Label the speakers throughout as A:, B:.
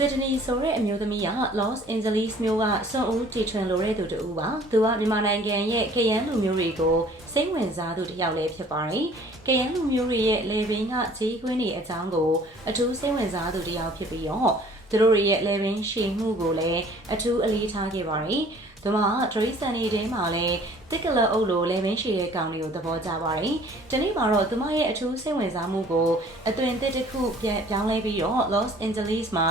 A: စစ်ဒနီဆိုတဲ့အမျိုးသမီးက Los Angeles မြို့ကစွန်ဦးတီထွင်လိုတဲ့သူတူပါသူကမြန်မာနိုင်ငံရဲ့ကရန်လူမျိုးတွေကိုစိတ်ဝင်စားသူတစ်ယောက်လည်းဖြစ်ပါတယ်ကရန်လူမျိုးတွေရဲ့လေဘင်းကဂျေးကွင်းတွေအကြောင်းကိုအထူးစိတ်ဝင်စားသူတစ်ယောက်ဖြစ်ပြီးတော့သူတို့ရဲ့လေဘင်းရှည်မှုကိုလည်းအထူးအလေးထားခဲ့ပါတယ်သူမဒရိစန်နေတဲမှာလည်းတစ်ကလအုပ်လိုလေဘင်းရှည်ရဲ့ကောင်တွေကိုသဘောကျပါတယ်။ဒီနေ့မှာတော့သူမရဲ့အထူးစိတ်ဝင်စားမှုကိုအသွင်သစ်တစ်ခုပြန်ပြောင်းလဲပြီးတော့ Los Angeles မှာ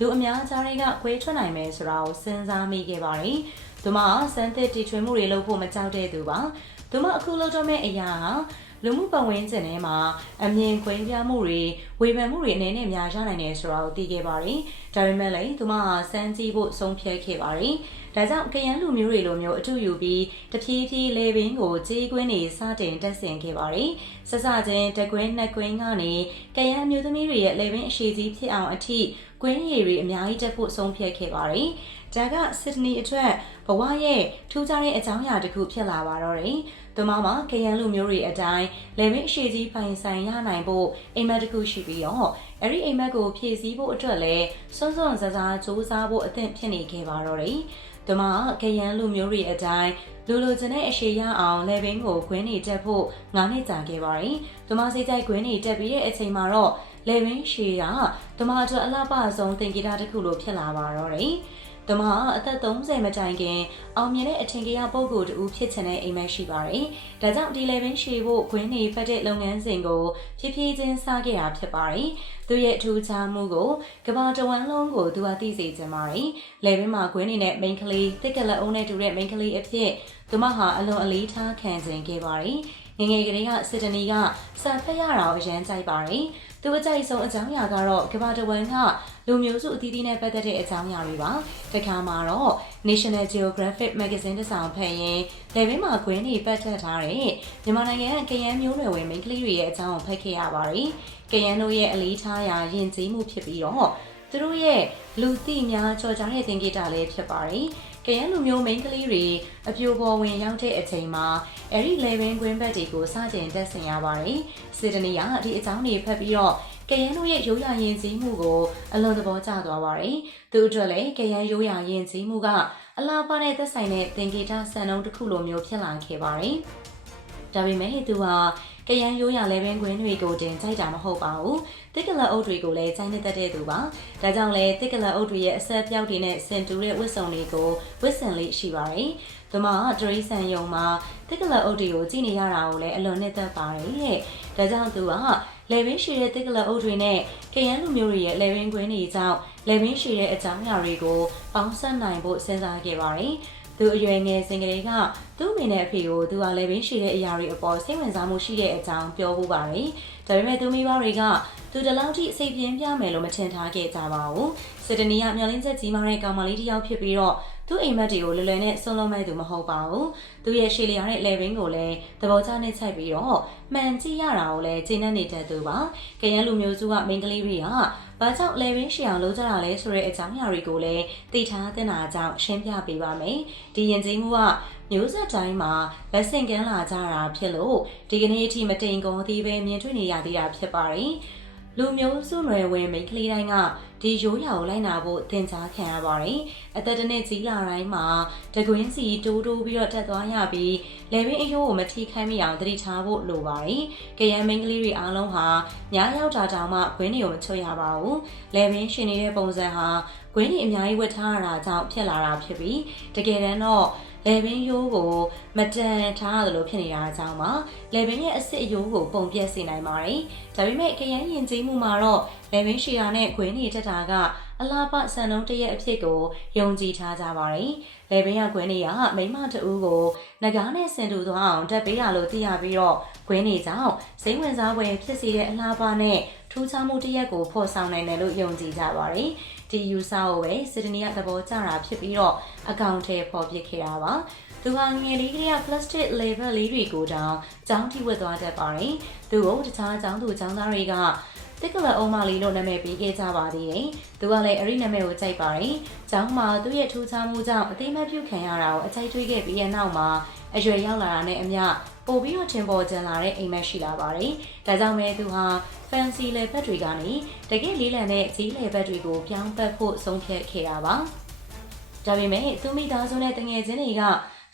A: လူအများကြားတွေကခွဲထွက်နိုင်မယ်ဆိုတာကိုစဉ်းစားမိခဲ့ပါတယ်။သူမစမ်းသစ်တီထွင်မှုတွေလုပ်ဖို့မကြောက်တဲ့သူပါ။သူမအခုလုပ်တော့မယ့်အရာဟာ လူမှုပတ်ဝန်းကျင်ထဲမှာအမြင်ကွဲပြားမှုတွေဝေဖန်မှုတွေအနေနဲ့များရနိုင်တယ်ဆိုတာကိုသိခဲ့ပါတယ်။ဒါပေမဲ့လည်းသူမဟာစမ်းကြည့်ဖို့ဆုံးဖြတ်ခဲ့ပါတယ်။ဒါကြောင့်ကရန်လူမျိုးတွေလိုမျိုးအထူးယူပြီးတဖြည်းဖြည်းလေပင်ကိုကြေးကွင်းနေစတင်တက်ဆင်ခဲ့ပါတယ်။စစချင်းတကွင်းနှစ်ကွင်းကနေကရန်မျိုးသမီးတွေရဲ့လေပင်အရှိကြီးဖြစ်အောင်အထိကွင်းရည်တွေအများကြီးတက်ဖို့ဆုံးဖြတ်ခဲ့ပါတယ်။ဒါကစစ်ဒနီအတွက်ဘဝရဲ့ထူးခြားတဲ့အကြောင်းအရာတစ်ခုဖြစ်လာပါတော့တယ်။ သူမမှာကရန်လူမျိုးတွေအတိုင်းလေပင်အရှိကြီးပိုင်ဆိုင်ရနိုင်ဖို့အိမ်မက်တစ်ခုရှိပြီးတော့အဲ့ဒီအိမ်မက်ကိုဖြည့်ဆည်းဖို့အတွက်လည်းစွန့်စွန့်စားစားစူးစမ်းဖို့အသင့်ဖြစ်နေခဲ့ပါတော့တယ်။သူမကရန်လူမျိုးတွေအတိုင်းလူလူချင်းတဲ့အရှိရအောင်လေပင်ကိုခွင်းနေတက်ဖို့ငါးနှစ်ကြာခဲ့ပါတယ်။သူမစိတ်ကြိုက်ခွင်းနေတက်ပြီးတဲ့အချိန်မှာတော့လေပင်ရှည်ကသူမအတွက်အလှပဆုံးသင်္ကေတတစ်ခုလိုဖြစ်လာပါတော့တယ်။ သူမအသက်30မတိုင်ခင်အောင်မြင်တဲ့အထင်ကြီးပုဂ္ဂိုလ်တူဖြစ်ချင်တဲ့အိမ်မက်ရှိပါတယ်။ဒါကြောင့်ဒီလေပင်ရှည်ဖို့ခွင်းနေဖက်တဲ့လုပ်ငန်းစဉ်ကိုဖြည်းဖြည်းချင်းစားခဲ့တာဖြစ်ပါတယ်။သူရဲ့အထူးခြားမှုကိုကဘာတဝမ်းလုံးကိုသူကသိစေချင်ပါတယ်။လေပင်မှာခွင်းနေတဲ့ main ကလေးတစ်ကလက်အုံးနဲ့တူတဲ့ main ကလေးအဖြစ်သူမဟာအလွန်အလေးထားခံခြင်းခဲ့ပါတယ်။ငငယ်ကလေးကစစ်တနီကစာဖက်ရတာကိုအရန်ကြိုက်ပါတယ်။ သူအကြိုက်ဆုံးအကြောင်းအရာကတော့ကဘာတဝမ်းကလူမျိုးစုအသီးသီးနဲ့ပတ်သက်တဲ့အကြောင်းအရာတွေပါ။တခါမှာတော့ National Geographic Magazine တစ်စောင်ဖတ်ရင်လေဘင်းမှာခွင်းနေပတ်သက်ထားတဲ့မြန်မာနိုင်ငံကရန်မျိုးနွယ်ဝင်မိန်းကလေးတွေရဲ့အကြောင်းကိုဖတ်ခဲ့ရပါတယ်။ကရန်တို့ရဲ့အလေးထားရာယဉ်ကျေးမှုဖြစ်ပြီးတော့သူတို့ရဲ့လူသိများကြော်ကြားတဲ့သင်္ကေတလည်းဖြစ်ပါတယ်။ ကရန်လူမျိုးမိန်းကလေးတွေအပြိုပေါ်ဝင်ရောက်တဲ့အချိန်မှာအဲ့ဒီ level green bag တွေကိုစတင်တက်ဆင်ရပါတယ်။စစ်တနီကဒီအကြောင်းတွေဖတ်ပြီးတော့ကရန်တို့ရဲ့ရိုးရာယဉ်ကျေးမှုကိုအလွန်သဘောကျသွားပါတယ်။သူအတွက်လည်းကရန်ရိုးရာယဉ်ကျေးမှုကအလားပါနဲ့သက်ဆိုင်တဲ့သင်္ကေတစံနှုန်းတစ်ခုလိုမျိုးဖြစ်လာခဲ့ပါတယ်။ ဒါပေမဲ့သူဟာကရန်ရိုးရာ level green တွေကိုတင်ကြိုက်တာမဟုတ်ပါဘူး။တစ်ကလအုပ်တွေကိုလည်းကြိုက်နေတတ်တဲ့သူပါ။ဒါကြောင့်လည်းတစ်ကလအုပ်တွေရဲ့အဆက်ပြောက်တွေနဲ့ဆင်တူတဲ့ဝတ်စုံတွေကိုဝတ်ဆင်လေးရှိပါတယ်။သူမဒရိဆန်ယုံမှာတစ်ကလအုပ်တွေကိုကြည့်နေရတာကိုလည်းအလွန်နှစ်သက်ပါတယ်တဲ့။ဒါကြောင့်သူကလေဘင်းရှိတဲ့တစ်ကလအုပ်တွေနဲ့ကရန်လူမျိုးတွေရဲ့လေဘင်းကွင်းတွေကြောင့်လေဘင်းရှိတဲ့အကြောင်းအရာတွေကိုပေါင်းစပ်နိုင်ဖို့စဉ်းစားခဲ့ပါတယ်။ သူအရွယ်ငယ်စဉ်ကလေးကသူ့မိနဲ့အဖေကိုသူကလည်းပင်ရှိတဲ့အရာတွေအပေါ်စိတ်ဝင်စားမှုရှိတဲ့အကြောင်းပြောဖို့ပါတယ်။ဒါပေမဲ့သူမိဘတွေကသူတလောက်ထိစိတ်ပြင်းပြမယ်လို့မထင်ထားခဲ့ကြပါဘူး။စစ်တနီကမျောလင်းချက်ကြီးမားတဲ့ကောင်မလေးတစ်ယောက်ဖြစ်ပြီးတော့ သူ့အိမ်မက်တွေကိုလွယ်လွယ်နဲ့ဆုံးလုံးမဲ့သူမဟုတ်ပါဘူး။သူရဲ့ရှေ့လျားတဲ့ level ကိုလည်းသဘောကျနေချိုက်ပြီးတော့မှန်ကြည့်ရတာကိုလည်းကျင့်နေတတ်သူပါ။ကရန်လူမျိုးစုကမိန်းကလေးတွေကဘာကြောင့် level ရှေ့အောင်လုပ်ကြတာလဲဆိုတဲ့အကြောင်းအရာတွေကိုလည်းသိထားသင့်တာကြောင့်ရှင်းပြပေးပါမယ်။ဒီရင်ကျေးမှုကမျိုးဆက်တိုင်းမှာလက်ဆင့်ကမ်းလာကြတာဖြစ်လို့ဒီကနေ့အထိမတိမ်ကုန်သေးပဲမြင်တွေ့နေရသေးတာဖြစ်ပါတယ်။ လူမျိုးစုနွယ်ဝင်မိန်းကလေးတိုင်းကဒီရိုးရာကိုလိုက်နာဖို့သင်ကြားခံရပါတယ်။အသက်တစ်နှစ်ကြီးလာတိုင်းမှာတကွင်းစီတိုးတိုးပြီးတော့တက်သွားရပြီးလေဘင်းအယိုးကိုမထိခိုက်မိအောင်သတိထားဖို့လိုပါတယ်။ကရန်မိန်းကလေးတွေအားလုံးဟာညားရောက်တာတောင်မှခွင်းတွေကိုမချွတ်ရပါဘူး။လေဘင်းရှင်နေတဲ့ပုံစံဟာခွင်းတွေအများကြီးဝတ်ထားရတာကြောင့်ဖြစ်လာတာဖြစ်ပြီးတကယ်တမ်းတော့လေဘင်းရိုးကိုမတန်ထားရလို့ဖြစ်နေတာအကြောင်းပါလေဘင်းရဲ့အစစ်အယိုးကိုပုံပြက်စေနိုင်ပါတယ်ဒါပေမဲ့ခရမ်းရင်ကျေးမှုမှာတော့လေဘင်းရှီယာနဲ့ခွင်းနေတက်တာက အလားပစံနှုံးတရက်အဖြစ်ကိုယုံကြည်ထားကြပါတယ်လေဘင်းရခွင်းနေကမိမတူကိုငကားနဲ့ဆင်တူသွားအောင်တက်ပေးရလို့သိရပြီးတော့ခွင်းနေကြောင့်စိမ့်ဝင်စားပွဲဖြစ်စေတဲ့အလားပနဲ့ထူးခြားမှုတရက်ကိုဖော်ဆောင်နိုင်တယ်လို့ယုံကြည်ကြပါတယ်ဒီယူဆကိုပဲစစ်တနီကသဘောကျတာဖြစ်ပြီးတော့အကောင့်ထဲပေါ်ပစ်ခဲ့တာပါသူဟာငယ်လေးကလေးက plastic label လေးတွေကိုတောင်ကျောင်းထိဝတ်သွားတတ်ပါတယ်။သူကိုတခြားကျောင်းသူကျောင်းသားတွေက တစ်ကလအုံးမလေးလို့နာမည်ပေးခဲ့ကြပါသေးတယ်။သူကလည်းအဲ့ဒီနာမည်ကိုကြိုက်ပါတယ်။ကျောင်းမှာသူ့ရဲ့ထူးခြားမှုကြောင့်အသိမှတ်ပြုခံရတာကိုအကြိုက်တွေးခဲ့ပြီးတဲ့နောက်မှာအရွယ်ရောက်လာတာနဲ့အမျှပိုပြီးတော့ထင်ပေါ်ကျန်လာတဲ့အိမ်မက်ရှိလာပါတယ်။ဒါကြောင့်မဲသူဟာ fancy လေဘက်တွေကနေတကယ်လေးလံတဲ့ကြီးလေဘက်တွေကိုပြောင်းပတ်ဖို့ဆုံးဖြတ်ခဲ့တာပါ။ဒါပေမဲ့သူမိသားစုနဲ့တငယ်ချင်းတွေက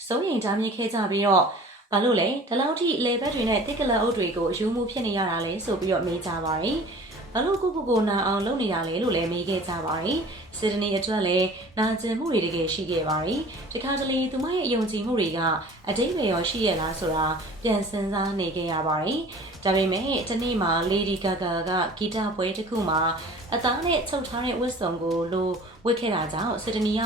A: စိုးရိမ်တားမြစ်ခဲ့ကြပြီးတော့ ဘာလို့လဲဒီလောက်ထိလေဘက်တွေနဲ့တစ်ကလအုပ်တွေကိုအယူမှုဖြစ်နေရတာလဲဆိုပြီးတော့မေးကြပါတယ်။ဘာလို့ကိုကိုကိုနာအောင်လုပ်နေရလဲလို့လည်းမေးခဲ့ကြပါတယ်။စစ်ဒနီအတွက်လည်းနာကျင်မှုတွေတကယ်ရှိခဲ့ပါတယ်။ဒီခါတလေသူမရဲ့ယုံကြည်မှုတွေကအတိတ်ပဲရောရှိရလားဆိုတာပြန်စဉ်းစားနေခဲ့ရပါတယ်။ ဒါပေမဲ့ဒီနေ့မှာ Lady Gaga ကဂီတပွဲတစ်ခုမှာအသားနဲ့ချုပ်ထားတဲ့ဝတ်စုံကိုလိုဝတ်ခဲ့တာကြောင့်စစ်ဒနီက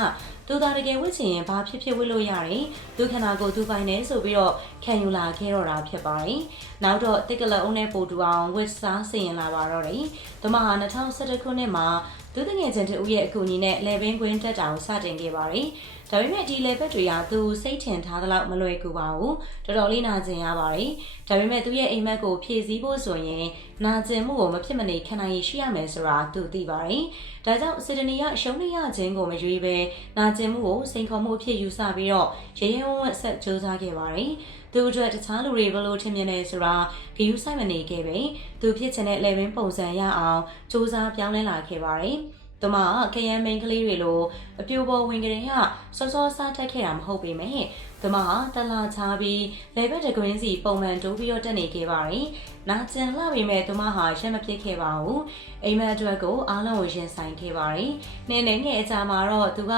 A: သူသာတကယ်ဝတ်ချင်ရင်ဘာဖြစ်ဖြစ်ဝတ်လို့ရတယ်။သူခန္ဓာကိုယ်သူပိုင်နေဆိုပြီးတော့ခံယူလာခဲ့တော့တာဖြစ်ပါတယ်။နောက်တော့တစ်ကလအုံးနဲ့ပိုတူအောင်ဝတ်စားဆင်ရင်လာပါတော့တယ်။သူမဟာ2011ခုနှစ်မှာသူတငယ်ချင်းတူရဲ့အကူအညီနဲ့လေဘင်းကွင်းတက်တာကိုစတင်ခဲ့ပါတယ်။ဒါပေမဲ့ဒီလေဘက်တွေကသူစိတ်ထင်ထားသလောက်မလွယ်ကူပါဘူး။တော်တော်လေးနာကျင်ရပါတယ်။ဒါပေမဲ့သူရဲ့အိမ်မက်ကိုဖြည့်ဆည်းဖို့ဆိုရင်နာကျင်မှုကိုမဖြစ်မနေခံနိုင်ရရှိရမယ်ဆိုတာသူသိပါတယ်။ဒါကြောင့်စစ်ဒနီကရှုံးနေရခြင်းကိုမရွေးဘဲနာကျင်မှုကိုစိန်ခေါ်မှုအဖြစ်ယူဆပြီးတော့ရရဲဝံ့ဝံ့ဆက်ကြိုးစားခဲ့ပါတယ်။ သူအတွက်တခြားလူတွေဘယ်လိုထင်မြင်နေဆိုတာဂယူးဆိုင်မနေခဲ့ပဲသူဖြစ်ချင်တဲ့လေဘင်းပုံစံရအောင်စူးစမ်းပြောင်းလဲလာခဲ့ပါတယ်။သူမခရမ်းမိန်ကလေးတွေလိုအပြိုပေါ်ဝင်ကလေးကစောစောစားတက်ခဲ့တာမဟုတ်ပေမဲ့သူမဟာတလာချပြီးလေဘက်တကွင်းစီပုံမှန်တိုးပြီးတော့တက်နေခဲ့ပါတယ်။နာကျင်လာပေမဲ့သူမဟာရက်မဖြစ်ခဲ့ပါဘူး။အိမ်မက်အတွက်ကိုအားလုံးကိုရင်ဆိုင်ခဲ့ပါတယ်။နင်းနေငယ်အကြာမှာတော့သူက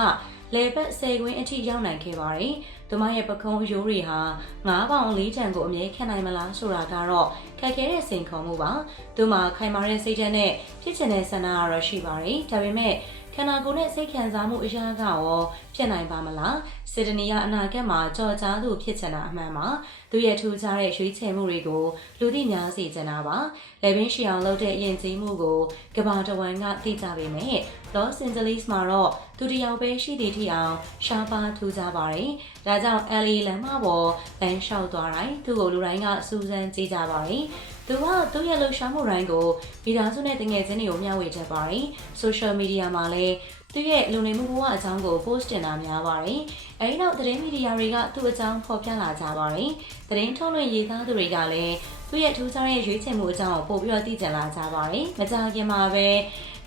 A: လေဘက်ဆယ်ကွင်းအထိရောက်နိုင်ခဲ့ပါတယ်။ သူမရဲ့ပခုံးရိုးတွေဟာ9ပေါင်4ချံကိုအမြဲခံနိုင်မလားဆိုတာကတော့ခက်ခဲတဲ့စိန်ခေါ်မှုပါ။သူမခိုင်မာတဲ့စိတ်ဓာတ်နဲ့ဖြစ်ချင်တဲ့ဆန္ဒကတော့ရှိပါတယ်။ဒါပေမဲ့ ခန္ဓာကိုယ်နဲ့စိတ်ခံစားမှုအရာကရောဖြစ်နိုင်ပါမလားစစ်ဒနီယာအနာဂတ်မှာကြော်ကြားသူဖြစ်ချင်တာအမှန်ပါသူရဲ့ထူးခြားတဲ့ရွေးချယ်မှုတွေကိုလူသိများစေချင်တာပါလေဘင်းရှီအောင်လုပ်တဲ့အရင်ကြီးမှုကိုကဘာတဝန်ကသိကြပေမဲ့ Los Angeles မှာတော့သူတယောက်ပဲရှိသေးထီအောင်ရှားပါထူးခြားပါတယ်ဒါကြောင့် LA လမ်းမပေါ်လမ်းလျှောက်သွားတိုင်းသူ့ကိုလူတိုင်းကစူးစမ်းကြည့်ကြပါတယ် သူကသူ့ရဲ့လှူရှားမှုတိုင်းကိုမိသားစုနဲ့တငယ်ချင်းတွေကိုမျှဝေချက်ပါတယ်။ social media မှာလည်းသူ့ရဲ့လူနေမှုဘဝအကြောင်းကို post တင်တာများပါတယ်။အဲဒီနောက်သတင်းမီဒီယာတွေကသူ့အကြောင်းဖော်ပြလာကြပါတယ်။သတင်းထုတ်လွှင့်ရေးသားသူတွေကလည်းသူ့ရဲ့ထူးခြားတဲ့ရွေးချယ်မှုအကြောင်းကိုပို့ပြီးတော့သိကြလာကြပါတယ်။မကြာခင်မှာပဲ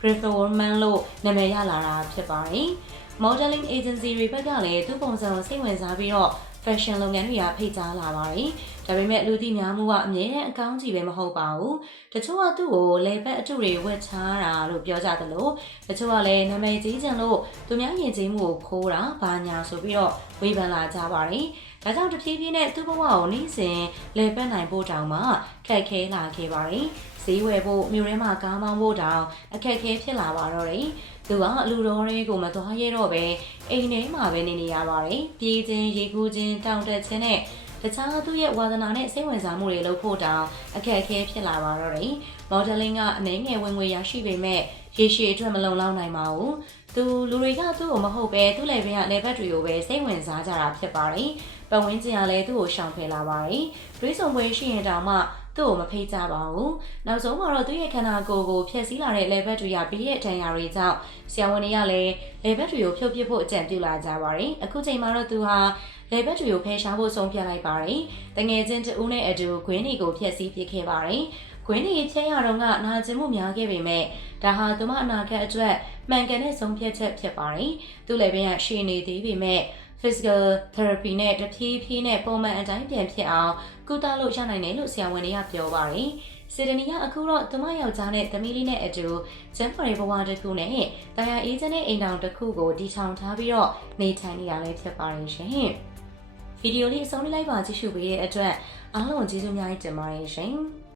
A: Griffin Woman လို့နာမည်ရလာတာဖြစ်ပါတယ်။ modeling agency တွေဘက်ကလည်းသူ့ပုံစံကိုစိတ်ဝင်စားပြီးတော့ fashion လုပ်ငန်းတွေကဖိတ်ကြားလာပါတယ်။ဒါပေမဲ့လူသိများမှုကအမြဲတမ်းအကောင်းကြီးပဲမဟုတ်ပါဘူး။တချို့ကသူ့ကိုလေဘက်အထုတွေဝက်ချားတာလို့ပြောကြသလိုတချို့ကလည်းနာမည်ကြီးချင်လို့သူများယဉ်ကျေးမှုကိုခိုးတာဘာညာဆိုပြီးတော့ဝေဖန်လာကြပါတယ်။ဒါကြောင့်တဖြည်းဖြည်းနဲ့သူ့ဘဝကိုနှိမ့်စင်လေပတ်နိုင်ဖို့တောင်မှခက်ခဲလာခဲ့ပါတယ်။ဈေးဝယ်ဖို့မြို့ထဲမှာကားမောင်းဖို့တောင်အခက်အခဲဖြစ်လာပါတော့တယ်။ သူကအလူတော်တွေကိုမသွားရတော့ပဲအိမ်ထဲမှာပဲနေနေရပါတယ်။ပြေးခြင်းရေကူးခြင်းတောင်တက်ခြင်းနဲ့တခြားသူ့ရဲ့ဝါသနာနဲ့စိတ်ဝင်စားမှုတွေလုပ်ဖို့တောင်အခက်အခဲဖြစ်လာပါတော့တယ်။ modeling ကအနေငယ်ဝင်ငွေရရှိပေမဲ့ရေရှည်အတွက်မလုံလောက်နိုင်ပါဘူး။ သူလူတွေကသူ့ကိုမဟုတ်ပဲသူ့လည်းပဲလေဘက်တွေကိုပဲစိတ်ဝင်စားကြတာဖြစ်ပါတယ်။ပတ်ဝန်းကျင်ကလည်းသူ့ကိုရှောင်ဖယ်လာပါတယ်။တွေးဆုံပွဲရှိရင်တောင်မှသူ့ကိုမဖိတ်ကြပါဘူး။နောက်ဆုံးမှာတော့သူ့ရဲ့ခန္ဓာကိုယ်ကိုဖျက်ဆီးလာတဲ့လေဘက်တွေကပြီးရဲ့ဒဏ်ရာတွေကြောင့်ဆရာဝန်တွေကလည်းလေဘက်တွေကိုဖြုတ်ပစ်ဖို့အကြံပြုလာကြပါတယ်။အခုချိန်မှာတော့သူဟာလေဘက်တွေကိုဖယ်ရှားဖို့ဆုံးဖြတ်လိုက်ပါတယ်။တငယ်ချင်းတဦးနဲ့အတူဂွင်းတွေကိုဖျက်ဆီးပစ်ခဲ့ပါတယ်။ခွင်းဒီဖြဲရတော့ကနာကျင်မှုများခဲ့ပေမဲ့ ဒါဟာသူမအနာဂတ်အတွက်မှန်ကန်တဲ့ဆုံးဖြတ်ချက်ဖြစ်ပါတယ်။သူလည်းပင်ကရှည်နေသေးပေမဲ့ physical therapy နဲ့တဖြည်းဖြည်းနဲ့ပုံမှန်အတိုင်းပြန်ဖြစ်အောင်ကုသလို့ရနိုင်တယ်လို့ဆရာဝန်တွေကပြောပါတယ်။စီဒနီကအခုတော့သူမယောက်ျားနဲ့သမီးလေးနဲ့အတူကျန်းမာရေးဘဝတစ်ခုနဲ့တရားအေးချမ်းတဲ့အိမ်တောင်တစ်ခုကိုတည်ထောင်ထားပြီးတော့နေထိုင်နေရလဲဖြစ်ပါတယ်ရှင်။ဗီဒီယိုလေးအဆုံးလိုက်ပါကြည့်ရှုပေးတဲ့အတွက်အားလုံးကျေးဇူးများတင်ပါတယ်ရှင်။